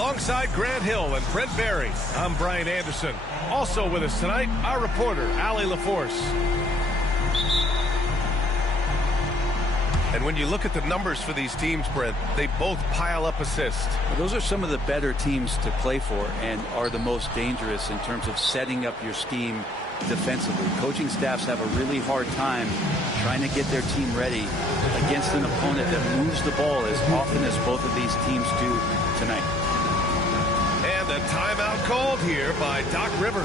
Alongside Grant Hill and Brent Barry, I'm Brian Anderson. Also with us tonight, our reporter, Allie LaForce. And when you look at the numbers for these teams, Brent, they both pile up assists. Those are some of the better teams to play for and are the most dangerous in terms of setting up your scheme defensively. Coaching staffs have a really hard time trying to get their team ready against an opponent that moves the ball as often as both of these teams do tonight. And a timeout called here by Doc Rivers.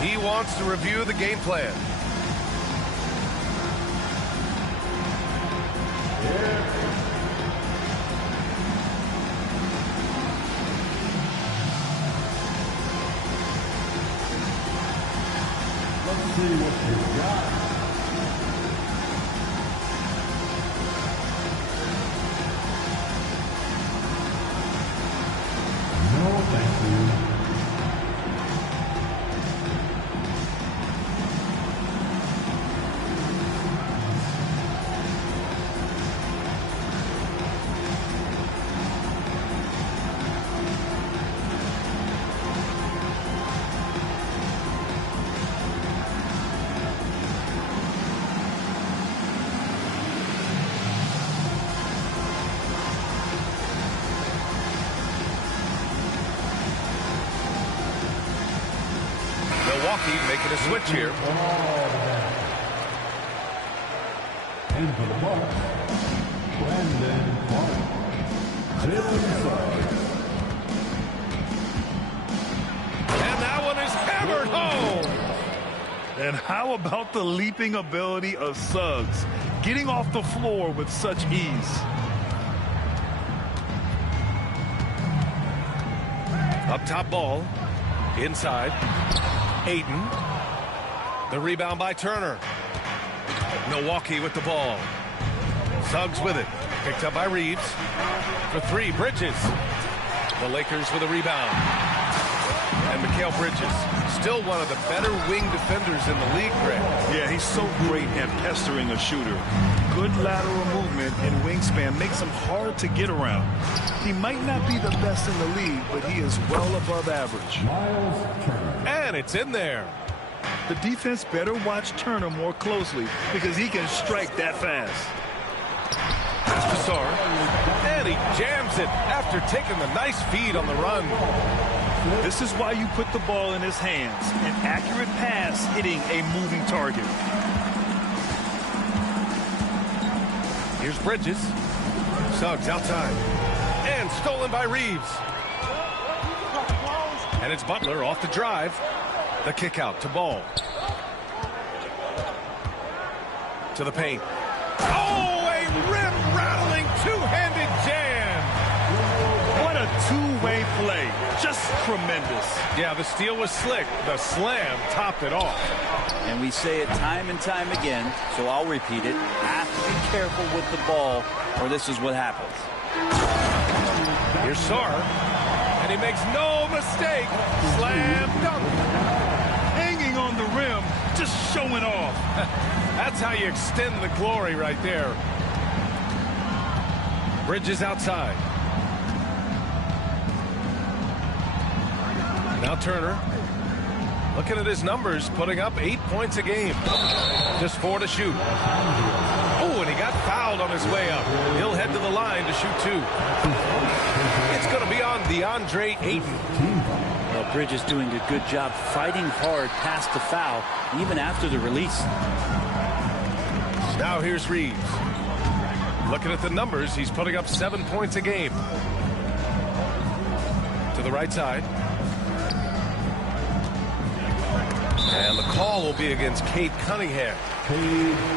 He wants to review the game plan. Let's see what you got. No, thank you. Milwaukee making a switch here. And for the Bucks, Brandon Clark. And that one is hammered home. And how about the leaping ability of Suggs, getting off the floor with such ease? Up top ball. Inside. Ayton. The rebound by Turner. Milwaukee with the ball. Suggs with it. Picked up by Reeves. For three, Bridges. The Lakers with a rebound. And Mikal Bridges, still one of the better wing defenders in the league, Greg. Yeah, he's so great at pestering a shooter. Good lateral movement and wingspan makes him hard to get around. He might not be the best in the league, but he is well above average. Miles Turner. And it's in there. The defense better watch Turner more closely because he can strike that fast. Pass to Sarr. And he jams it after taking the nice feed on the run. This is why you put the ball in his hands. An accurate pass hitting a moving target. Here's Bridges. Suggs outside. And stolen by Reeves. And it's Butler off the drive. The kick out to Ball. To the paint. Oh, a rim-rattling two-handed jam. What a two-way play. Just tremendous. Yeah, the steal was slick. The slam topped it off. And we say it time and time again, so I'll repeat it. Have to be careful with the ball, or this is what happens. Here's Sarr, and he makes no mistake. Slam dunk. Hanging on the rim, just showing off. That's how you extend the glory right there. Bridges outside. Now Turner. Looking at his numbers, putting up 8 points a game. Just 4 to shoot. Oh, and he got fouled on his way up. He'll head to the line to shoot 2. It's going to be on DeAndre Ayton. Well, Bridges doing a good job fighting hard past the foul, even after the release. Now here's Reeves. Looking at the numbers, he's putting up 7 points a game. To the right side. And the call will be against Cade Cunningham.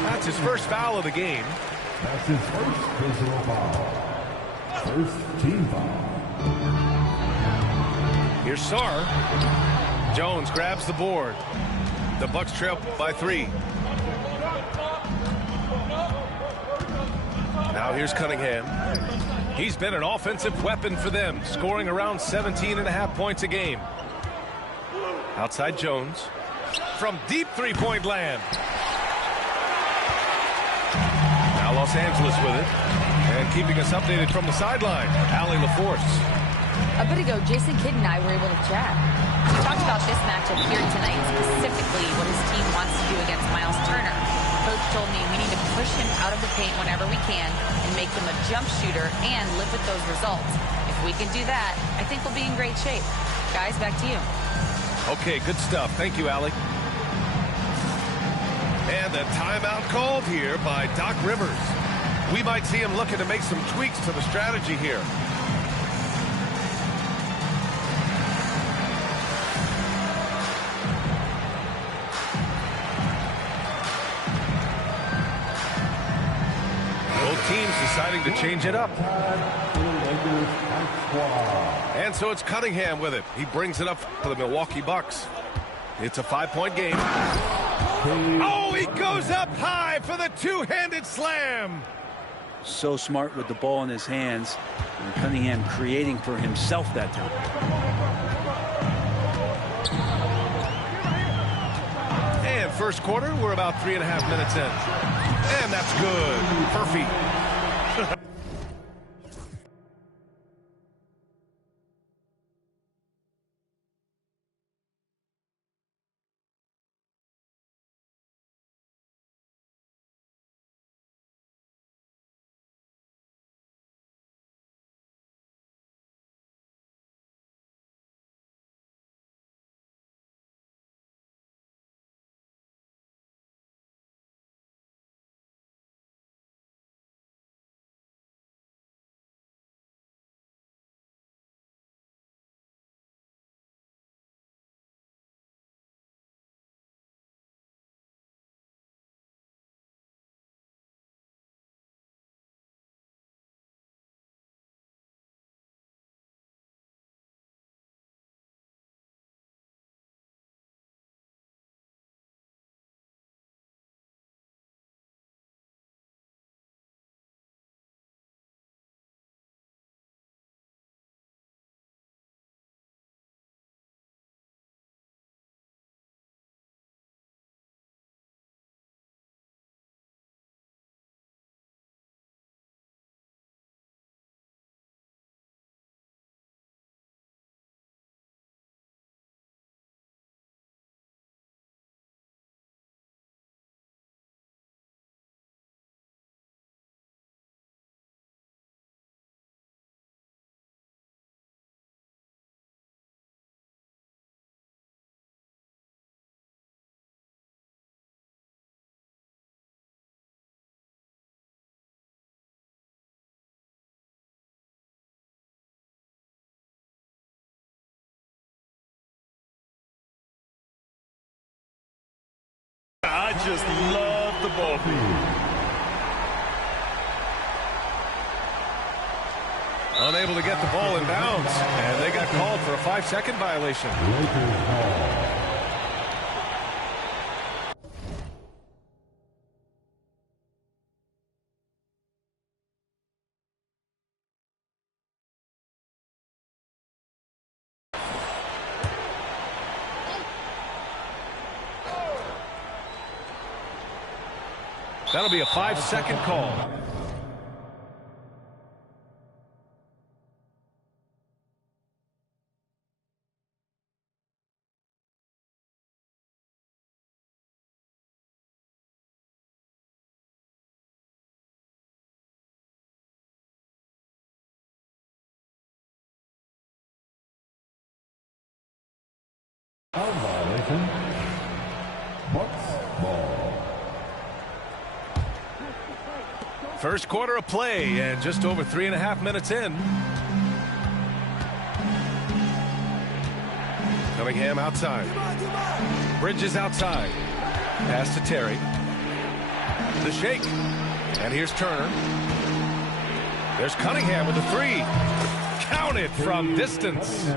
That's his first foul of the game. That's his first personal foul. First team foul. Here's Sarr. Jones grabs the board. The Bucks trail by 3. Now here's Cunningham. He's been an offensive weapon for them, scoring around 17.5 points a game. Outside Jones. From deep three-point land. Now Los Angeles with it. And keeping us updated from the sideline, Allie LaForce. A bit ago, Jason Kidd and I were able to chat. We talked about this matchup here tonight, specifically what his team wants to do against Miles Turner. Coach told me we need to push him out of the paint whenever we can and make him a jump shooter and live with those results. If we can do that, I think we'll be in great shape. Guys, back to you. Okay, good stuff. Thank you, Allie. And the timeout called here by Doc Rivers. We might see him looking to make some tweaks to the strategy here. Both teams deciding to change it up. And so it's Cunningham with it. He brings it up for the Milwaukee Bucks. It's a 5-point game. Oh, he goes up high for the two-handed slam. So smart with the ball in his hands. And Cunningham creating for himself that time. And first quarter, we're about 3.5 minutes in. And that's good. Perfect. I just love the ball. Unable to get the ball in bounds. And they got called for a 5-second violation. That'll be a 5-second call. Violation. Bucks ball. First quarter of play and just over 3.5 minutes in. Cunningham outside. Bridges outside. Pass to Terry. The shake. And here's Turner. There's Cunningham with the three. Count it from distance.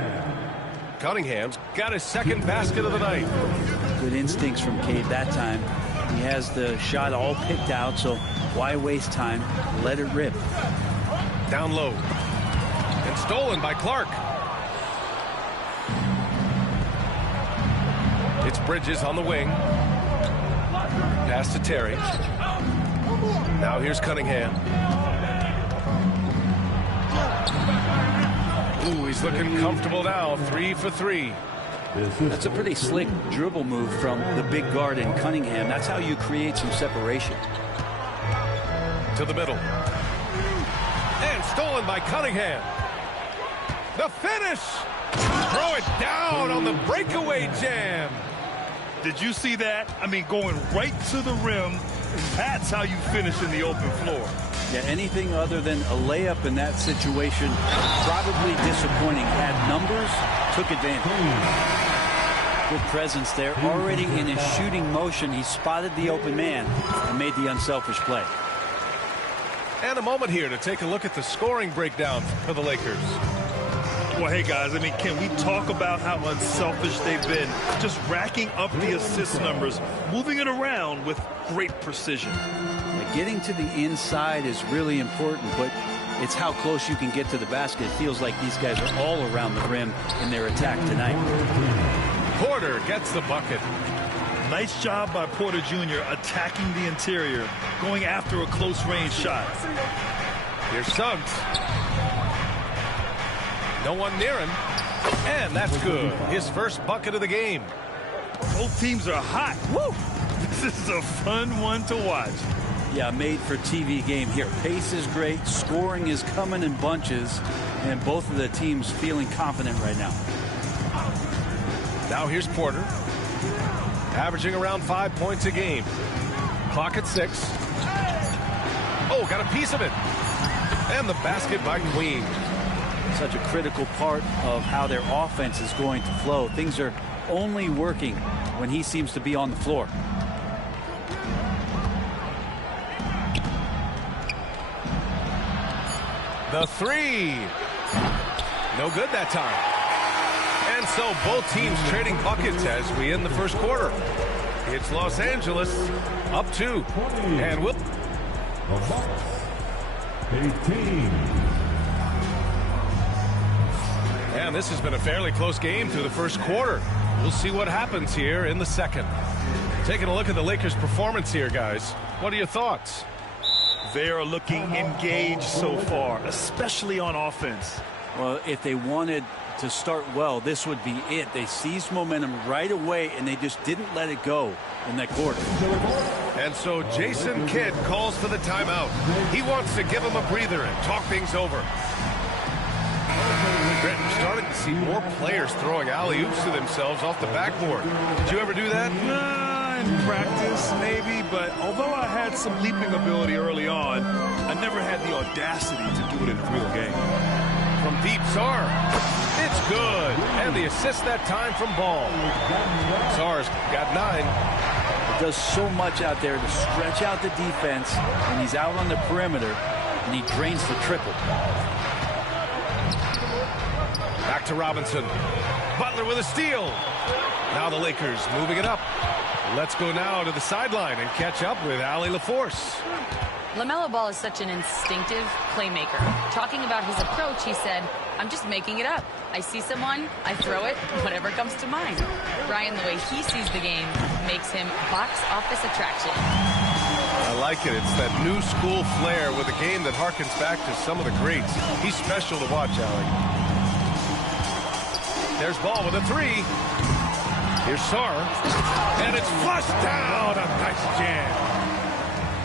Cunningham's got his second basket of the night. Good instincts from Cade that time. He has the shot all picked out, so why waste time? Let it rip. Down low. And stolen by Clark. It's Bridges on the wing. Pass to Terry. Now here's Cunningham. Ooh, he's looking comfortable now. 3 for 3. That's a pretty slick dribble move from the big guard in Cunningham. That's how you create some separation. To the middle. And stolen by Cunningham. The finish. Throw it down on the breakaway jam. Did you see that? I mean, going right to the rim. That's how you finish in the open floor. Yeah, anything other than a layup in that situation, probably disappointing. Had numbers, took advantage. Good presence there. Already in his shooting motion, he spotted the open man and made the unselfish play. And a moment here to take a look at the scoring breakdown for the Lakers. Well, hey, guys, I mean, can we talk about how unselfish they've been? Just racking up the assist numbers, moving it around with great precision. Getting to the inside is really important, but it's how close you can get to the basket. It feels like these guys are all around the rim in their attack tonight. Porter gets the bucket. Nice job by Porter Jr. attacking the interior, going after a close-range shot. Here's Suggs. No one near him. And that's good. His first bucket of the game. Both teams are hot. Woo! This is a fun one to watch. Yeah, made for TV game here. Pace is great. Scoring is coming in bunches. And both of the teams feeling confident right now. Now here's Porter. Averaging around 5 points a game. Clock at 6. Oh, got a piece of it. And the basket by Queen. Such a critical part of how their offense is going to flow. Things are only working when he seems to be on the floor. The three. No good that time. And so both teams trading buckets as we end the first quarter. It's Los Angeles up 2. And we'll... 18. And this has been a fairly close game through the first quarter. We'll see what happens here in the second. Taking a look at the Lakers' performance here, guys. What are your thoughts? They are looking engaged so far, especially on offense. Well, if they wanted to start well, this would be it. They seized momentum right away, and they just didn't let it go in that quarter. And so Jason Kidd calls for the timeout. He wants to give him a breather and talk things over. We're starting to see more players throwing alley-oops to themselves off the backboard. Did you ever do that? In practice, maybe, but although I had some leaping ability early on, I never had the audacity to do it in a real game. From deep, Sarr. It's good. And the assist that time from Ball. Sarr's got 9. He does so much out there to stretch out the defense, and he's out on the perimeter, and he drains the triple. Back to Robinson. Butler with a steal. Now the Lakers moving it up. Let's go now to the sideline and catch up with Allie LaForce. LaMelo Ball is such an instinctive playmaker. Talking about his approach, he said, I'm just making it up. I see someone, I throw it, whatever comes to mind. Ryan, the way he sees the game makes him box office attraction. I like it. It's that new school flair with a game that harkens back to some of the greats. He's special to watch, Allie. There's Ball with a 3. Here's Sarr. And it's flushed down. A nice jam.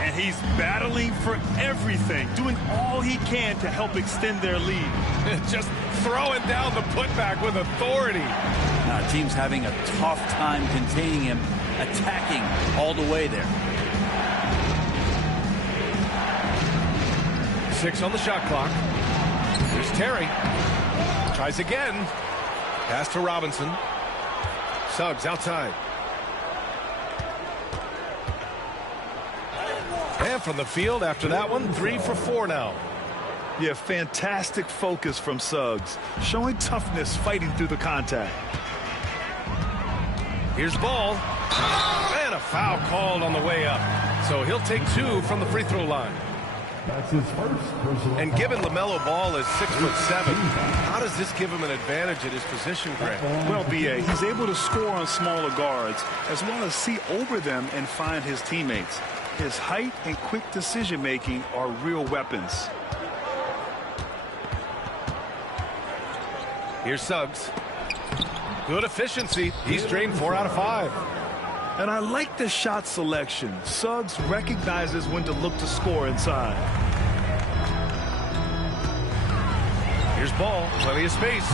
And he's battling for everything, doing all he can to help extend their lead. Just throwing down the putback with authority. Team's having a tough time containing him, attacking all the way there. 6 on the shot clock. Here's Terry. Tries again. Pass to Robinson. Suggs outside. And from the field after that one, 3 for 4 now. Yeah, fantastic focus from Suggs, showing toughness fighting through the contact. Here's Ball. And a foul called on the way up. So he'll take 2 from the free throw line. That's his first personal And given LaMelo Ball is 6'7", how does this give him an advantage at his position, Grant? Well, B.A., he's able to score on smaller guards as well as see over them and find his teammates. His height and quick decision-making are real weapons. Here's Suggs. Good efficiency. He's drained 4 out of 5. And I like the shot selection. Suggs recognizes when to look to score inside. Here's Ball. Plenty of space.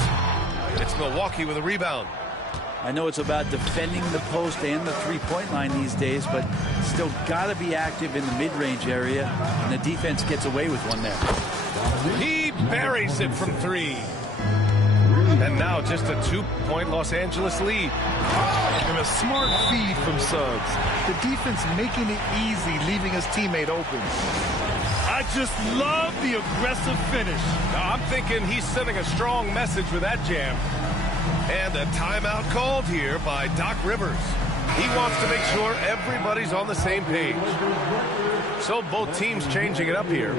It's Milwaukee with a rebound. I know it's about defending the post and the three-point line these days, but still got to be active in the mid-range area, and the defense gets away with one there. He buries it from 3. And now just a 2-point Los Angeles lead. And a smart feed from Suggs. The defense making it easy, leaving his teammate open. I just love the aggressive finish. Now, I'm thinking he's sending a strong message with that jam. And a timeout called here by Doc Rivers. He wants to make sure everybody's on the same page. So both teams changing it up here.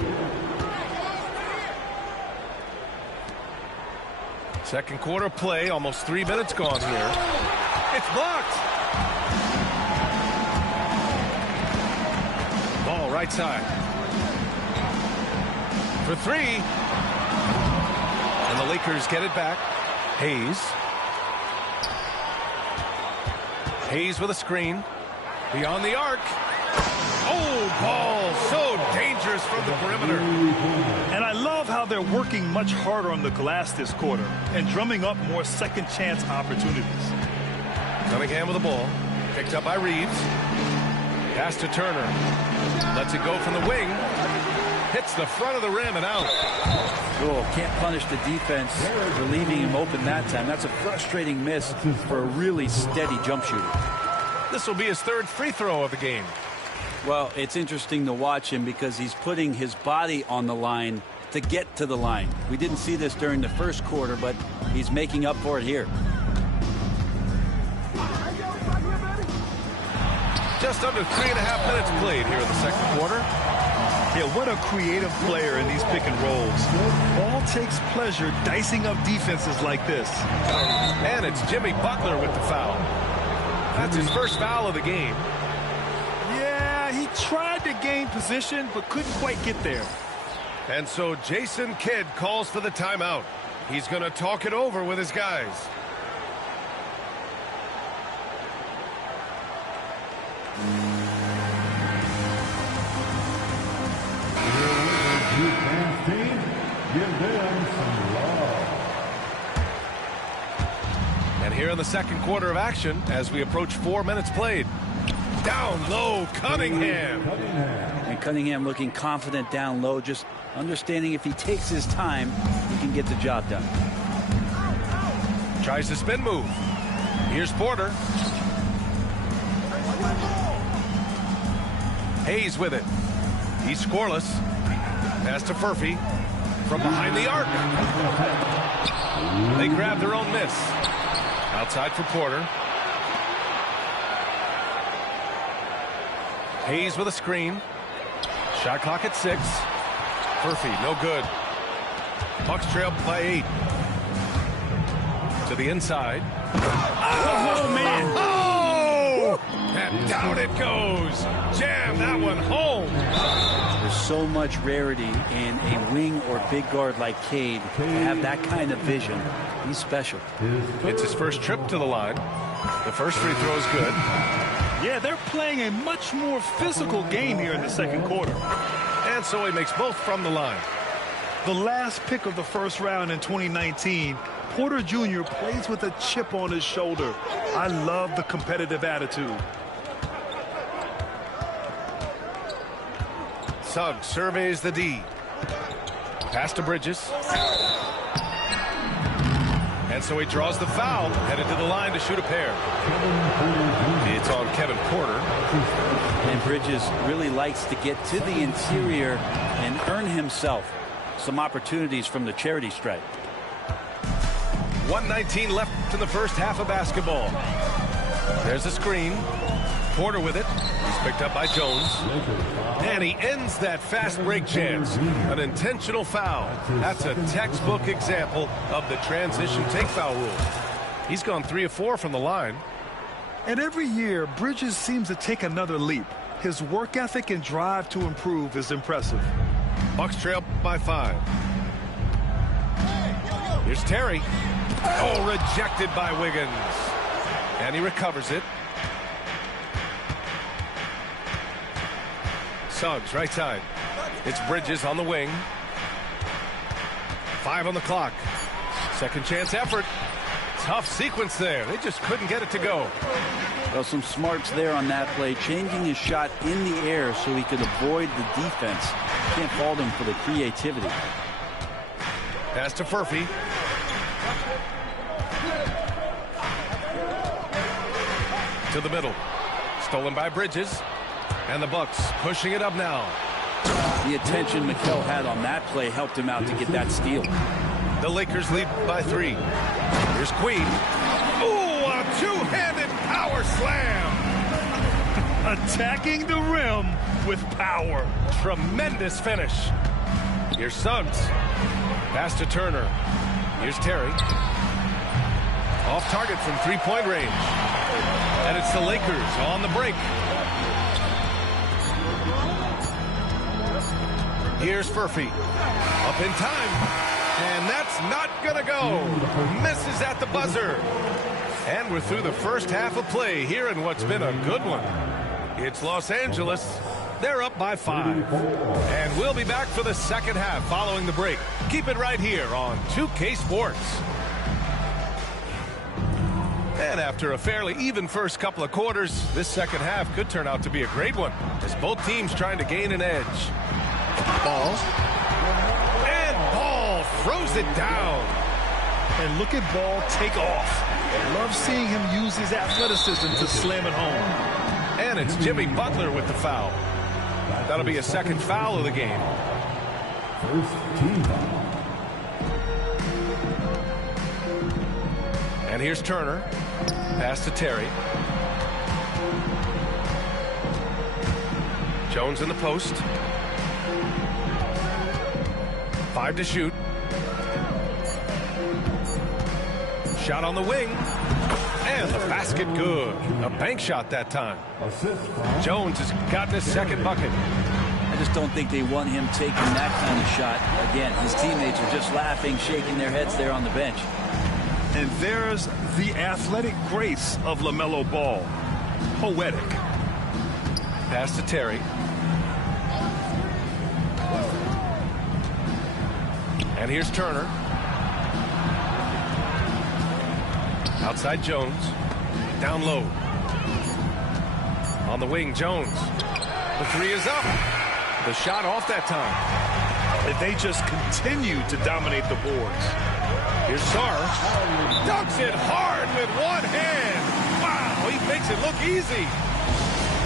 Second quarter play, almost 3 minutes gone here. It's blocked. Ball right side. For 3. And the Lakers get it back. Hayes. Hayes with a screen. Beyond the arc. Oh, Ball so dangerous from the perimeter. And I love how they're working much harder on the glass this quarter and drumming up more second chance opportunities. Cunningham with the ball. Picked up by Reeves. Pass to Turner. Lets it go from the wing. Hits the front of the rim and out. Cool. Can't punish the defense for leaving him open that time. That's a frustrating miss for a really steady jump shooter. This will be his 3rd free throw of the game. Well, it's interesting to watch him because he's putting his body on the line to get to the line. We didn't see this during the first quarter, but he's making up for it here. Just under 3.5 minutes played here in the second quarter. Yeah, what a creative player in these pick and rolls. Ball takes pleasure dicing up defenses like this. And it's Jimmy Butler with the foul. That's his first foul of the game. Yeah, he tried to gain position, but couldn't quite get there. And so Jason Kidd calls for the timeout. He's going to talk it over with his guys. Give them some love. And here in the second quarter of action, as we approach 4 minutes played. Down low, Cunningham. And Cunningham looking confident down low, just understanding if he takes his time, he can get the job done. Tries the spin move. Here's Porter. Hayes with it. He's scoreless. Pass to Furphy. From behind the arc. They grab their own miss. Outside for Porter. Hayes with a screen. Shot clock at 6. Furphy, no good. Bucks trail by 8. To the inside. Oh, man. Oh! And down it goes. Jam that one home. There's so much rarity in a wing or big guard like Cade to have that kind of vision. He's special. It's his first trip to the line. The first free throw is good. Yeah, they're playing a much more physical game here in the second quarter. And so he makes both from the line. The last pick of the first round in 2019, Porter Jr. plays with a chip on his shoulder. I love the competitive attitude. Suggs surveys the D. Pass to Bridges. And so he draws the foul, headed to the line to shoot a pair. It's on Kevin Porter. And Bridges really likes to get to the interior and earn himself some opportunities from the charity stripe. 1:19 left in the first half of basketball. There's a screen. Porter with it. He's picked up by Jones. And he ends that fast break chance. An intentional foul. That's a textbook example of the transition take foul rule. He's gone 3 of 4 from the line. And every year, Bridges seems to take another leap. His work ethic and drive to improve is impressive. Bucks trail by 5. Here's Terry. Oh, rejected by Wiggins. And he recovers it. Suggs, right side. It's Bridges on the wing. 5 on the clock. Second chance effort. Tough sequence there. They just couldn't get it to go. Well, some smarts there on that play. Changing his shot in the air so he could avoid the defense. Can't fault him for the creativity. Pass to Furphy. To the middle. Stolen by Bridges. And the Bucks pushing it up now. The attention Mikal had on that play helped him out to get that steal. The Lakers lead by 3. Here's Queen. Ooh, a two-handed power slam. Attacking the rim with power. Tremendous finish. Here's Suggs. Pass to Turner. Here's Terry. Off target from three-point range. And it's the Lakers on the break. Here's Furphy. Up in time. And that's not going to go. Misses at the buzzer. And we're through the first half of play here in what's been a good one. It's Los Angeles. They're up by 5. And we'll be back for the second half following the break. Keep it right here on 2K Sports. And after a fairly even first couple of quarters, this second half could turn out to be a great one as both teams trying to gain an edge. Ball. And Ball throws it down. And look at Ball take off. Love seeing him use his athleticism to slam it home. And it's Jimmy Butler with the foul. That'll be a second foul of the game. First team foul. And here's Turner. Pass to Terry. Jones in the post. 5 to shoot. Shot on the wing. And the basket good. A bank shot that time. Jones has gotten his second bucket. I just don't think they want him taking that kind of shot. Again, his teammates are just laughing, shaking their heads there on the bench. And there's the athletic grace of LaMelo Ball. Poetic. Pass to Terry. And here's Turner. Outside Jones. Down low. On the wing, Jones. The three is up. The shot off that time. And they just continue to dominate the boards. Here's Sarr. Dunks it hard with one hand. Wow, he makes it look easy.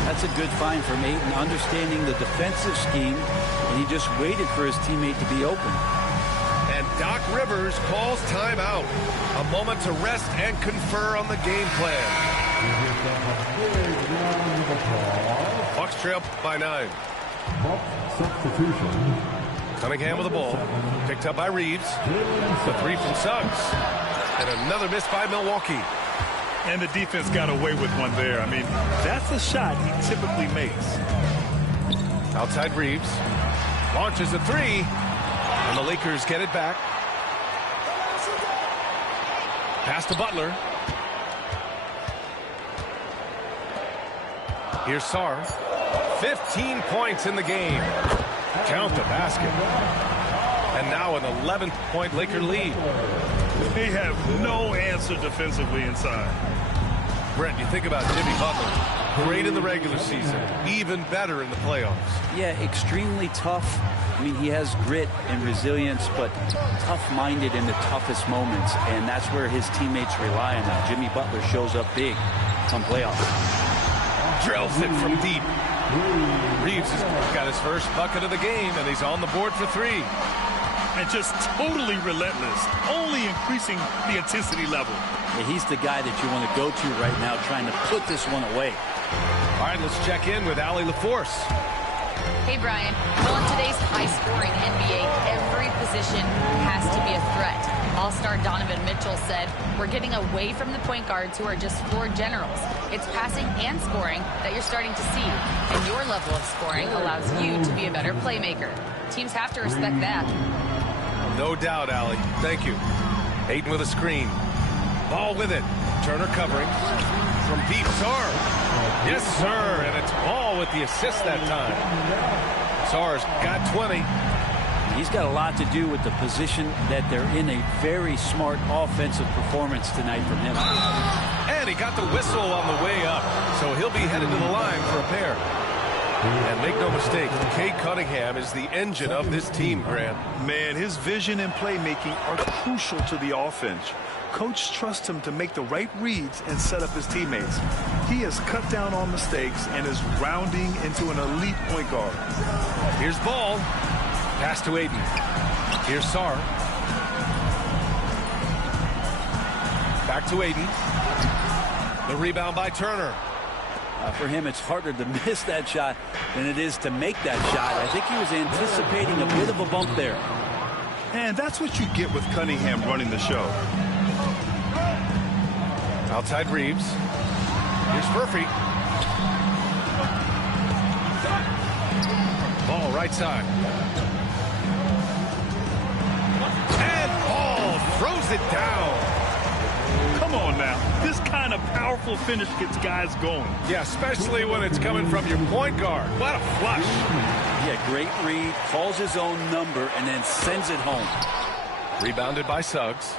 That's a good find from Ayton, understanding the defensive scheme, and he just waited for his teammate to be open. And Doc Rivers calls timeout. A moment to rest and confer on the game plan. Bucks trail by 9. Substitution. Cunningham with the ball. Picked up by Reeves. The three from Suggs. And another miss by Milwaukee. And the defense got away with one there. I mean, that's a shot he typically makes. Outside Reeves. Launches a three. And the Lakers get it back. Pass to Butler. Here's Sarr. 15 points in the game. Count the basket. And now an 11-point Laker lead. They have no answer defensively inside. Brent, you think about Jimmy Butler. Great in the regular season. Even better in the playoffs. Yeah, extremely tough. I mean, he has grit and resilience, but tough-minded in the toughest moments, and that's where his teammates rely on him. Jimmy Butler shows up big come playoffs. Drills it from deep. Reeves has got his first bucket of the game, and he's on the board for 3. And just totally relentless, only increasing the intensity level. Yeah, he's the guy that you want to go to right now, trying to put this one away. All right, let's check in with Allie LaForce. Hey, Brian. Well, in today's high-scoring NBA, every position has to be a threat. All-star Donovan Mitchell said, "We're getting away from the point guards who are just floor generals. It's passing and scoring that you're starting to see, and your level of scoring allows you to be a better playmaker. Teams have to respect that." No doubt, Allie. Thank you. Ayton with a screen. Ball with it. Turner covering. From deep, Sarr. Yes, sir. And it's Ball with the assist that time. Sarr's got 20. He's got a lot to do with the position that they're in. A very smart offensive performance tonight from him. And he got the whistle on the way up. So he'll be headed to the line for a pair. And make no mistake, Cade Cunningham is the engine of this team, Grant. Man, his vision and playmaking are crucial to the offense. Coach trusts him to make the right reads and set up his teammates. He has cut down on mistakes and is rounding into an elite point guard. Here's Ball. Pass to Ayton. Here's Sarr. Back to Ayton. The rebound by Turner. For him, it's harder to miss that shot than it is to make that shot. I think he was anticipating a bit of a bump there. And that's what you get with Cunningham running the show. Outside Reeves. Here's Murphy. Ball right side. And Ball throws it down. Come on now. This kind of powerful finish gets guys going. Yeah, especially when it's coming from your point guard. What a flush. Yeah, great read. Calls his own number and then sends it home. Rebounded by Suggs.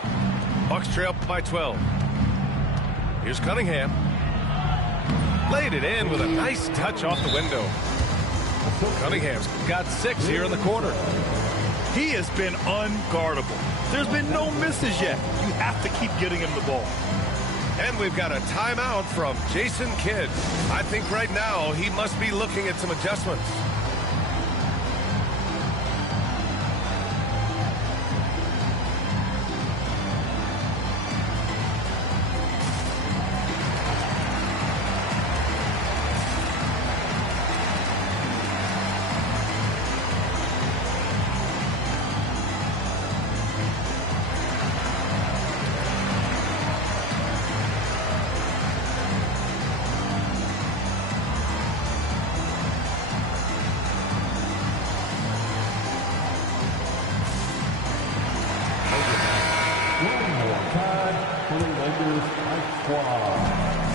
Bucks trail by 12. Here's Cunningham. Laid it in with a nice touch off the window. Cunningham's got 6 here in the quarter. He has been unguardable. There's been no misses yet. You have to keep getting him the ball. And we've got a timeout from Jason Kidd. I think right now he must be looking at some adjustments.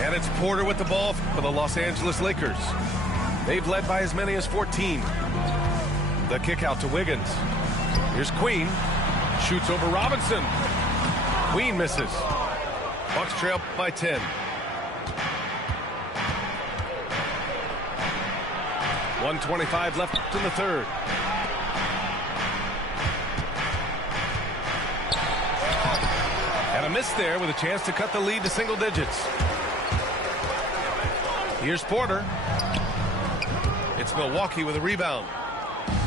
And it's Porter with the ball for the Los Angeles Lakers. They've led by as many as 14. The kick out to Wiggins. Here's Queen. Shoots over Robinson. Queen misses. Bucks trail by 10. .125 left in the third. And a miss there with a chance to cut the lead to single digits. Here's Porter. It's Milwaukee with a rebound.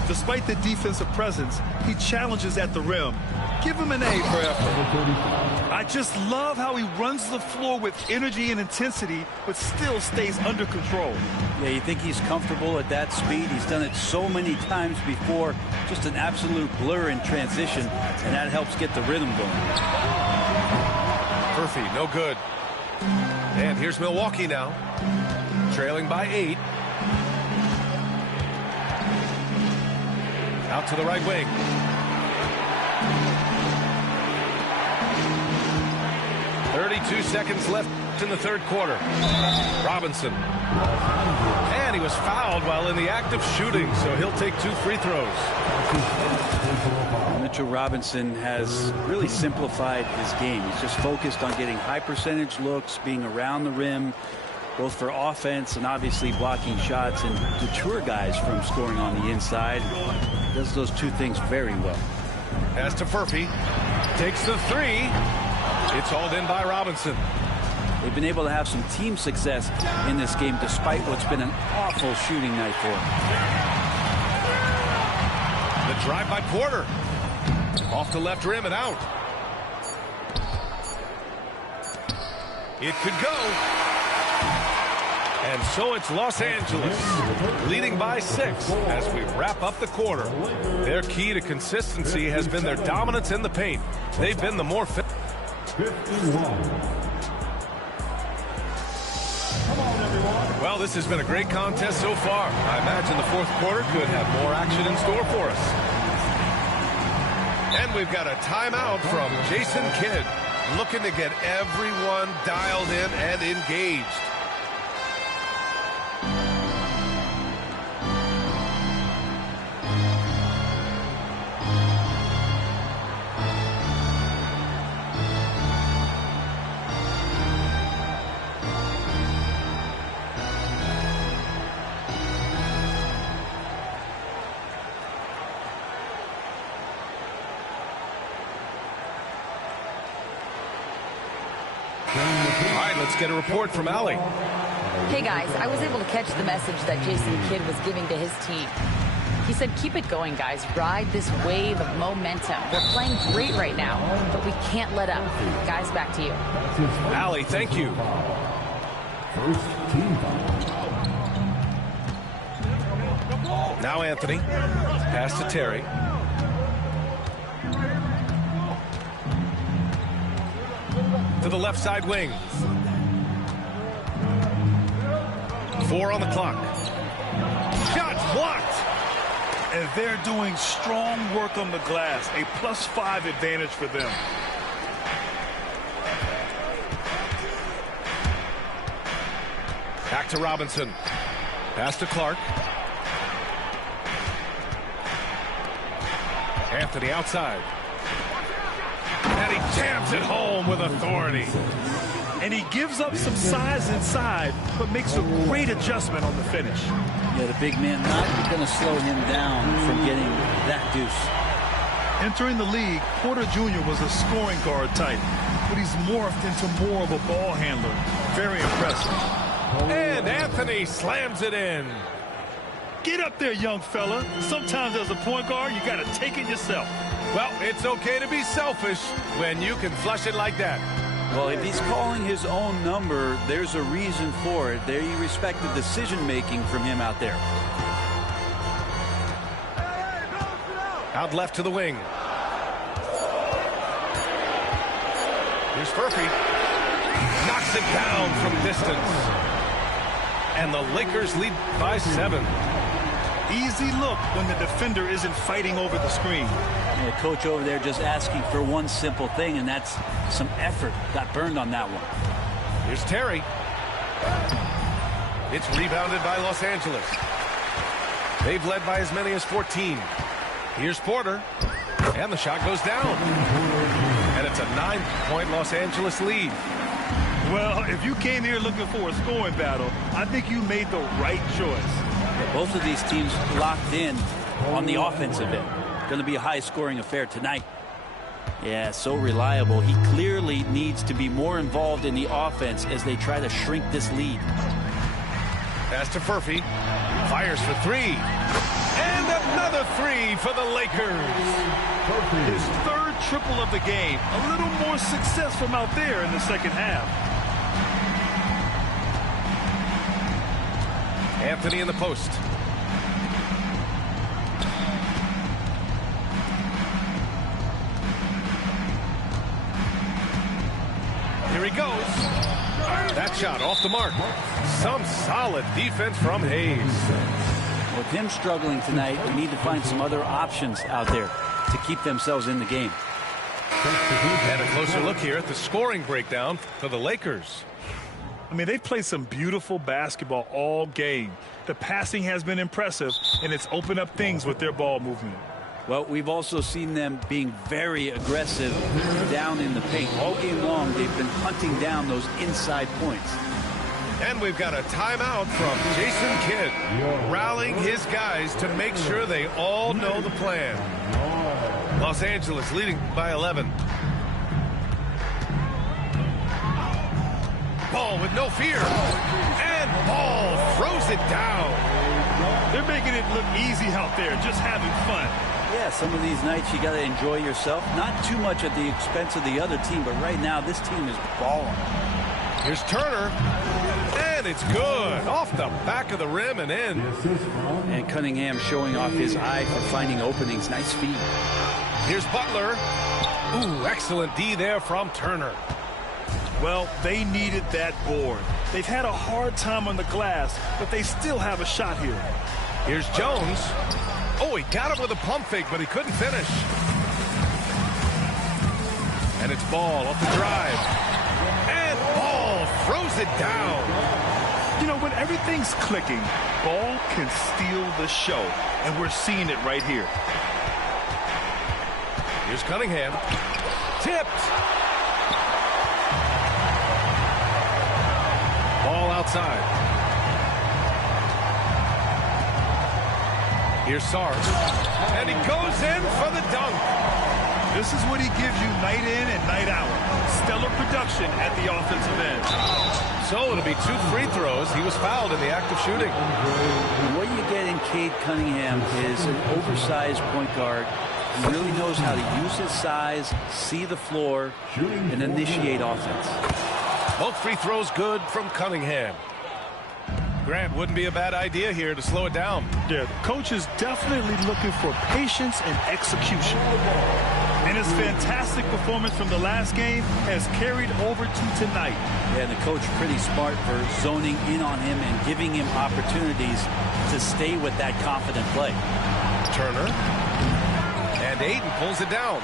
Despite the defensive presence, he challenges at the rim. Give him an A for effort. I just love how he runs the floor with energy and intensity, but still stays under control. Yeah, you think he's comfortable at that speed. He's done it so many times before. Just an absolute blur in transition, and that helps get the rhythm going. Murphy, no good. And here's Milwaukee now. Trailing by 8. Out to the right wing. .32 seconds left in the third quarter. Robinson. And he was fouled while in the act of shooting, so he'll take 2 free throws. Mitchell Robinson has really simplified his game. He's just focused on getting high percentage looks, being around the rim, both for offense and obviously blocking shots, and deter guys from scoring on the inside. Does those 2 things very well. Pass to Murphy. Takes the 3. It's hauled in by Robinson. They've been able to have some team success in this game despite what's been an awful shooting night for them. The drive by Porter. Off the left rim and out. It could go. And so it's Los Angeles leading by 6 as we wrap up the quarter. Their key to consistency has been their dominance in the paint. They've been the more fit. 51. Well, this has been a great contest so far. I imagine the fourth quarter could have more action in store for us. And we've got a timeout from Jason Kidd, looking to get everyone dialed in and engaged. All right, let's get a report from Allie. Hey guys, I was able to catch the message that Jason Kidd was giving to his team. He said, keep it going, guys. Ride this wave of momentum. We're playing great right now, but we can't let up. Guys, back to you. Allie, thank you. First team foul. Now Anthony. Pass to Terry. To the left side wing. 4 on the clock. Shot blocked. And they're doing strong work on the glass. A +5 advantage for them. Back to Robinson. Pass to Clark. Anthony outside. And he jams it home with authority. And he gives up some size inside, but makes a great adjustment on the finish. Yeah, the big man not going to slow him down from getting that deuce. Entering the league, Porter Jr. was a scoring guard type, but he's morphed into more of a ball handler. Very impressive. And Anthony slams it in. Get up there, young fella. Sometimes as a point guard, you got to take it yourself. Well, it's okay to be selfish when you can flush it like that. Well, if he's calling his own number, there's a reason for it. There you respect the decision-making from him out there. Out left to the wing. Here's Furphy. Knocks it down from distance. And the Lakers lead by 7. Easy look when the defender isn't fighting over the screen. The coach over there just asking for one simple thing, and that's some effort. Got burned on that one. Here's Terry. It's rebounded by Los Angeles. They've led by as many as 14. Here's Porter. And the shot goes down. And it's a 9-point Los Angeles lead. Well, if you came here looking for a scoring battle, I think you made the right choice. Both of these teams locked in on the offensive end. Going to be a high-scoring affair tonight. Yeah, so reliable. He clearly needs to be more involved in the offense as they try to shrink this lead. Pass to Furphy. Fires for 3. And another 3 for the Lakers. His third triple of the game. A little more success from out there in the second half. Anthony in the post. Here he goes. That shot off the mark. Some solid defense from Hayes. With him struggling tonight, they need to find some other options out there to keep themselves in the game. And a closer look here at the scoring breakdown for the Lakers. I mean, they've played some beautiful basketball all game. The passing has been impressive, and it's opened up things with their ball movement. Well, we've also seen them being very aggressive down in the paint. All game long, they've been hunting down those inside points. And we've got a timeout from Jason Kidd, rallying his guys to make sure they all know the plan. Los Angeles leading by 11. Ball with no fear. And Ball throws it down. They're making it look easy out there, just having fun. Yeah, some of these nights you got to enjoy yourself. Not too much at the expense of the other team, but right now this team is balling. Here's Turner. And it's good. Off the back of the rim and in. And Cunningham showing off his eye for finding openings. Nice feed. Here's Butler. Ooh, excellent D there from Turner. Well, they needed that board. They've had a hard time on the glass, but they still have a shot here. Here's Jones. Oh, he got it with a pump fake, but he couldn't finish. And it's Ball off the drive. And Ball throws it down. You know, when everything's clicking, Ball can steal the show. And we're seeing it right here. Here's Cunningham. Tipped. Ball outside. Here's Sarr. And he goes in for the dunk. This is what he gives you night in and night out. Stellar production at the offensive end. So it'll be 2 free throws. He was fouled in the act of shooting. What you get in Cade Cunningham is an oversized point guard. He really knows how to use his size, see the floor, and initiate offense. Both free throws good from Cunningham. Grant, wouldn't be a bad idea here to slow it down. Yeah, the coach is definitely looking for patience and execution. And his fantastic performance from the last game has carried over to tonight. Yeah, the coach pretty smart for zoning in on him and giving him opportunities to stay with that confident play. Turner. And Ayton pulls it down.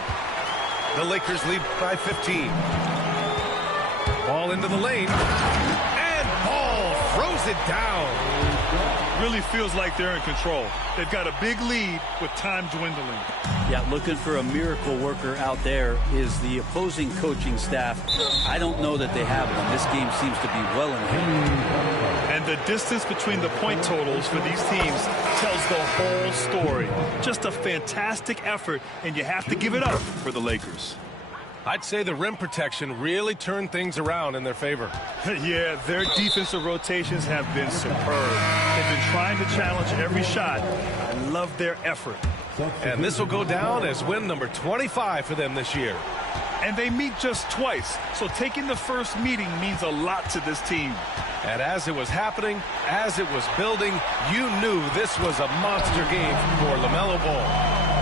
The Lakers lead by 15. Ball into the lane. And Ball throws it down. Really feels like they're in control. They've got a big lead with time dwindling. Yeah, looking for a miracle worker out there is the opposing coaching staff. I don't know that they have one. This game seems to be well in hand. And the distance between the point totals for these teams tells the whole story. Just a fantastic effort, and you have to give it up for the Lakers. I'd say the rim protection really turned things around in their favor. Yeah, their defensive rotations have been superb. They've been trying to challenge every shot. I love their effort. And this will go down as win number 25 for them this year. And they meet just twice, so taking the first meeting means a lot to this team. And as it was happening, as it was building, you knew this was a monster game for LaMelo Ball.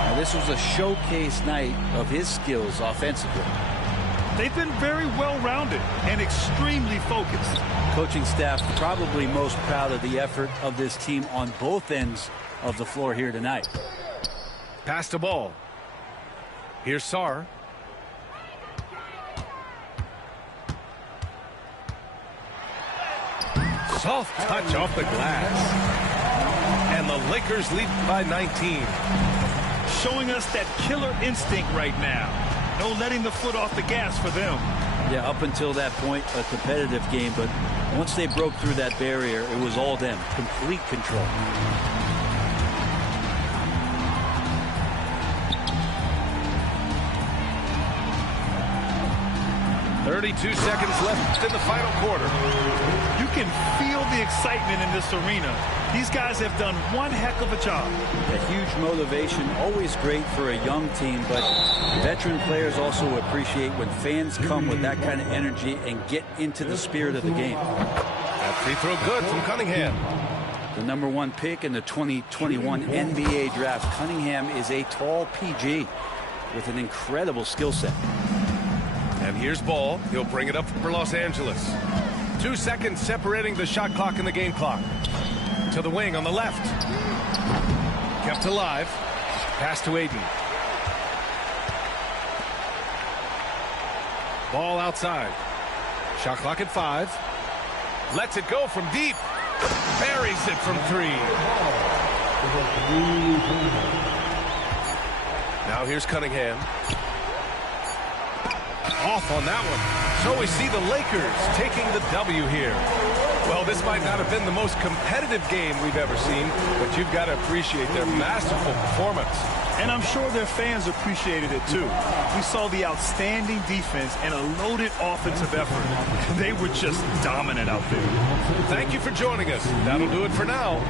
Now, this was a showcase night of his skills offensively. They've been very well-rounded and extremely focused. Coaching staff probably most proud of the effort of this team on both ends of the floor here tonight. Pass the ball. Here's Sarr. Soft touch off the glass. And the Lakers lead by 19. Showing us that killer instinct right now. No letting the foot off the gas for them. Yeah, up until that point, a competitive game, but once they broke through that barrier, it was all them. Complete control. .32 seconds left in the final quarter. You can feel the excitement in this arena. These guys have done one heck of a job. A huge motivation, always great for a young team, but veteran players also appreciate when fans come with that kind of energy and get into the spirit of the game. That free throw good from Cunningham. The #1 pick in the 2021 NBA draft. Cunningham is a tall PG with an incredible skill set. And here's Ball. He'll bring it up for Los Angeles. 2 seconds separating the shot clock and the game clock. To the wing on the left. Kept alive. Pass to Ayton. Ball outside. Shot clock at 5. Lets it go from deep. Buries it from 3. Now here's Cunningham. Off on that one. So we see the Lakers taking the W here. Well, this might not have been the most competitive game we've ever seen, but you've got to appreciate their masterful performance. And I'm sure their fans appreciated it too. We saw the outstanding defense and a loaded offensive effort. They were just dominant out there. Thank you for joining us. That'll do it for now.